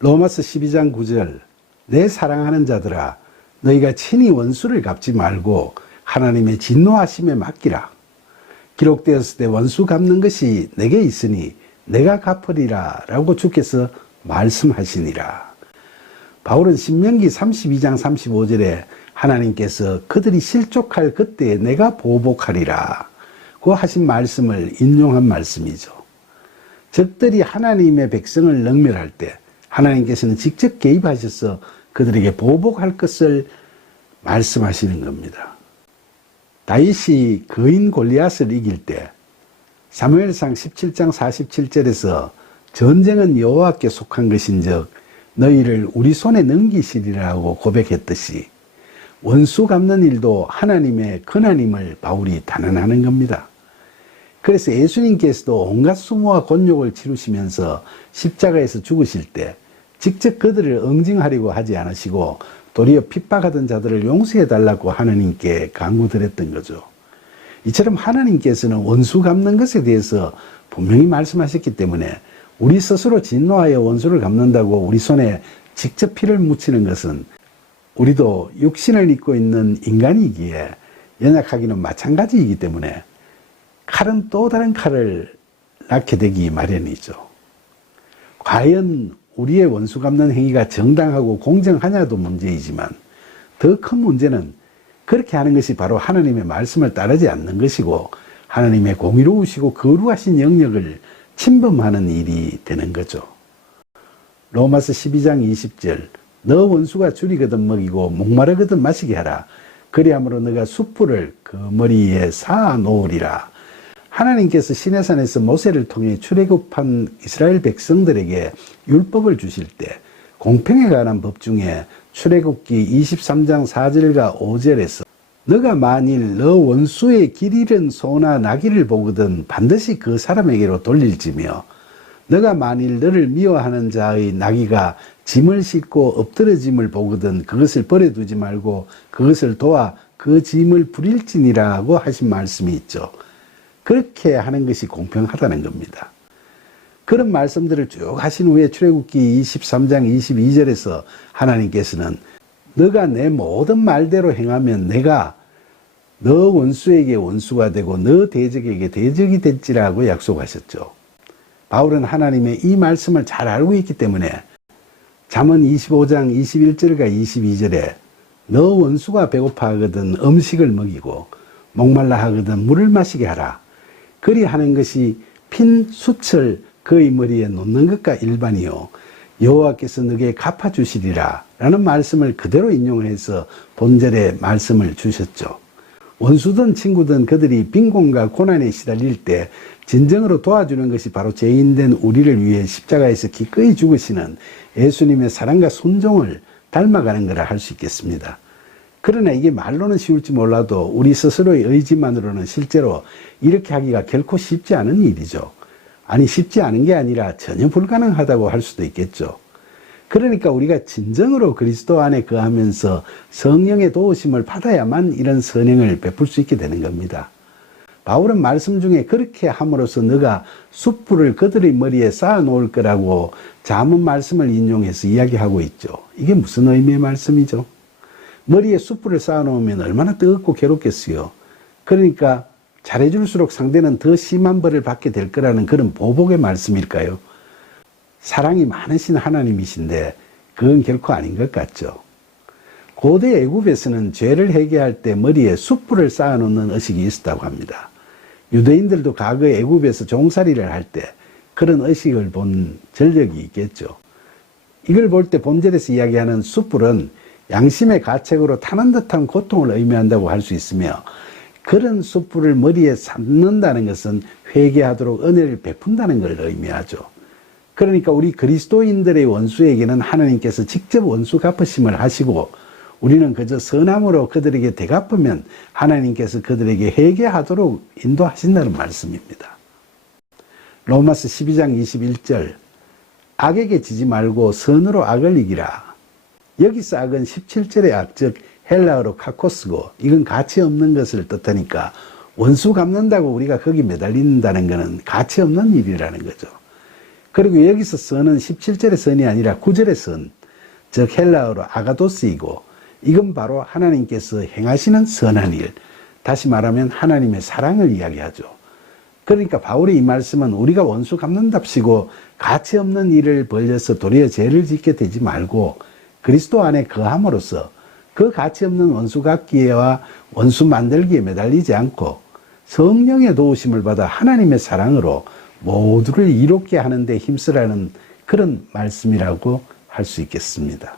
로마서 12장 9절 내 사랑하는 자들아 너희가 친히 원수를 갚지 말고 하나님의 진노하심에 맡기라. 기록되었을 때 원수 갚는 것이 내게 있으니 내가 갚으리라 라고 주께서 말씀하시니라. 바울은 신명기 32장 35절에 하나님께서 그들이 실족할 그때에 내가 보복하리라 고 하신 말씀을 인용한 말씀이죠. 적들이 하나님의 백성을 능멸할 때 하나님께서는 직접 개입하셔서 그들에게 보복할 것을 말씀하시는 겁니다. 다윗이 거인 골리앗을 이길 때 사무엘상 17장 47절에서 전쟁은 여호와께 속한 것인즉 너희를 우리 손에 넘기시리라고 고백했듯이 원수 갚는 일도 하나님의 권한임을 바울이 단언하는 겁니다. 그래서 예수님께서도 온갖 수모와 곤욕을 치르시면서 십자가에서 죽으실 때 직접 그들을 응징하려고 하지 않으시고 도리어 핍박하던 자들을 용서해 달라고 하나님께 간구드렸던 거죠. 이처럼 하나님께서는 원수 갚는 것에 대해서 분명히 말씀하셨기 때문에 우리 스스로 진노하여 원수를 갚는다고 우리 손에 직접 피를 묻히는 것은 우리도 육신을 입고 있는 인간이기에 연약하기는 마찬가지이기 때문에 칼은 또 다른 칼을 낳게 되기 마련이죠. 과연 우리의 원수 갚는 행위가 정당하고 공정하냐도 문제이지만 더 큰 문제는 그렇게 하는 것이 바로 하나님의 말씀을 따르지 않는 것이고 하나님의 공의로우시고 거룩하신 영역을 침범하는 일이 되는 거죠. 로마서 12장 20절 너 원수가 줄이거든 먹이고 목마르거든 마시게 하라. 그리함으로 너가 숯불을 그 머리에 쌓아 놓으리라. 하나님께서 시내산에서 모세를 통해 출애굽한 이스라엘 백성들에게 율법을 주실 때 공평에 관한 법 중에 출애굽기 23장 4절과 5절에서 너가 만일 너 원수의 길 잃은 소나 나귀를 보거든 반드시 그 사람에게로 돌릴지며 너가 만일 너를 미워하는 자의 나귀가 짐을 싣고 엎드러짐을 보거든 그것을 버려두지 말고 그것을 도와 그 짐을 부릴지니라고 하신 말씀이 있죠. 그렇게 하는 것이 공평하다는 겁니다. 그런 말씀들을 쭉 하신 후에 출애굽기 23장 22절에서 하나님께서는 너가 내 모든 말대로 행하면 내가 너 원수에게 원수가 되고 너 대적에게 대적이 될지라고 약속하셨죠. 바울은 하나님의 이 말씀을 잘 알고 있기 때문에 잠언 25장 21절과 22절에 너 원수가 배고파 하거든 음식을 먹이고 목말라 하거든 물을 마시게 하라. 그리 하는 것이 핀 숯을 그의 머리에 놓는 것과 일반이요. 여호와께서 너게 갚아주시리라 라는 말씀을 그대로 인용해서 본절에 말씀을 주셨죠. 원수든 친구든 그들이 빈곤과 고난에 시달릴 때 진정으로 도와주는 것이 바로 죄인된 우리를 위해 십자가에서 기꺼이 죽으시는 예수님의 사랑과 순종을 닮아가는 거라 할 수 있겠습니다. 그러나 이게 말로는 쉬울지 몰라도 우리 스스로의 의지만으로는 실제로 이렇게 하기가 결코 쉽지 않은 일이죠. 아니 쉽지 않은 게 아니라 전혀 불가능하다고 할 수도 있겠죠. 그러니까 우리가 진정으로 그리스도 안에 거하면서 성령의 도우심을 받아야만 이런 선행을 베풀 수 있게 되는 겁니다. 바울은 말씀 중에 그렇게 함으로써 너가 숯불을 그들의 머리에 쌓아 놓을 거라고 자문 말씀을 인용해서 이야기하고 있죠. 이게 무슨 의미의 말씀이죠? 머리에 숯불을 쌓아 놓으면 얼마나 뜨겁고 괴롭겠어요. 그러니까 잘해줄수록 상대는 더 심한 벌을 받게 될 거라는 그런 보복의 말씀일까요? 사랑이 많으신 하나님이신데 그건 결코 아닌 것 같죠. 고대 애굽에서는 죄를 회개할 때 머리에 숯불을 쌓아놓는 의식이 있었다고 합니다. 유대인들도 과거 애굽에서 종살이를 할 때 그런 의식을 본 전력이 있겠죠. 이걸 볼 때 본절에서 이야기하는 숯불은 양심의 가책으로 타는 듯한 고통을 의미한다고 할 수 있으며 그런 숯불을 머리에 쌓는다는 것은 회개하도록 은혜를 베푼다는 걸 의미하죠. 그러니까 우리 그리스도인들의 원수에게는 하나님께서 직접 원수 갚으심을 하시고 우리는 그저 선함으로 그들에게 대갚으면 하나님께서 그들에게 회개하도록 인도하신다는 말씀입니다. 로마서 12장 21절 악에게 지지 말고 선으로 악을 이기라. 여기서 악은 17절의 악, 즉 헬라어로 카코스고 이건 가치 없는 것을 뜻하니까 원수 갚는다고 우리가 거기 매달린다는 것은 가치 없는 일이라는 거죠. 그리고 여기서 선은 17절의 선이 아니라 9절의 선, 즉 헬라어로 아가도스이고 이건 바로 하나님께서 행하시는 선한 일, 다시 말하면 하나님의 사랑을 이야기하죠. 그러니까 바울의 이 말씀은 우리가 원수 갚는답시고 가치 없는 일을 벌려서 도리어 죄를 짓게 되지 말고 그리스도 안에 거함으로써 그 가치 없는 원수 갚기와 원수 만들기에 매달리지 않고 성령의 도우심을 받아 하나님의 사랑으로 모두를 이롭게 하는데 힘쓰라는 그런 말씀이라고 할 수 있겠습니다.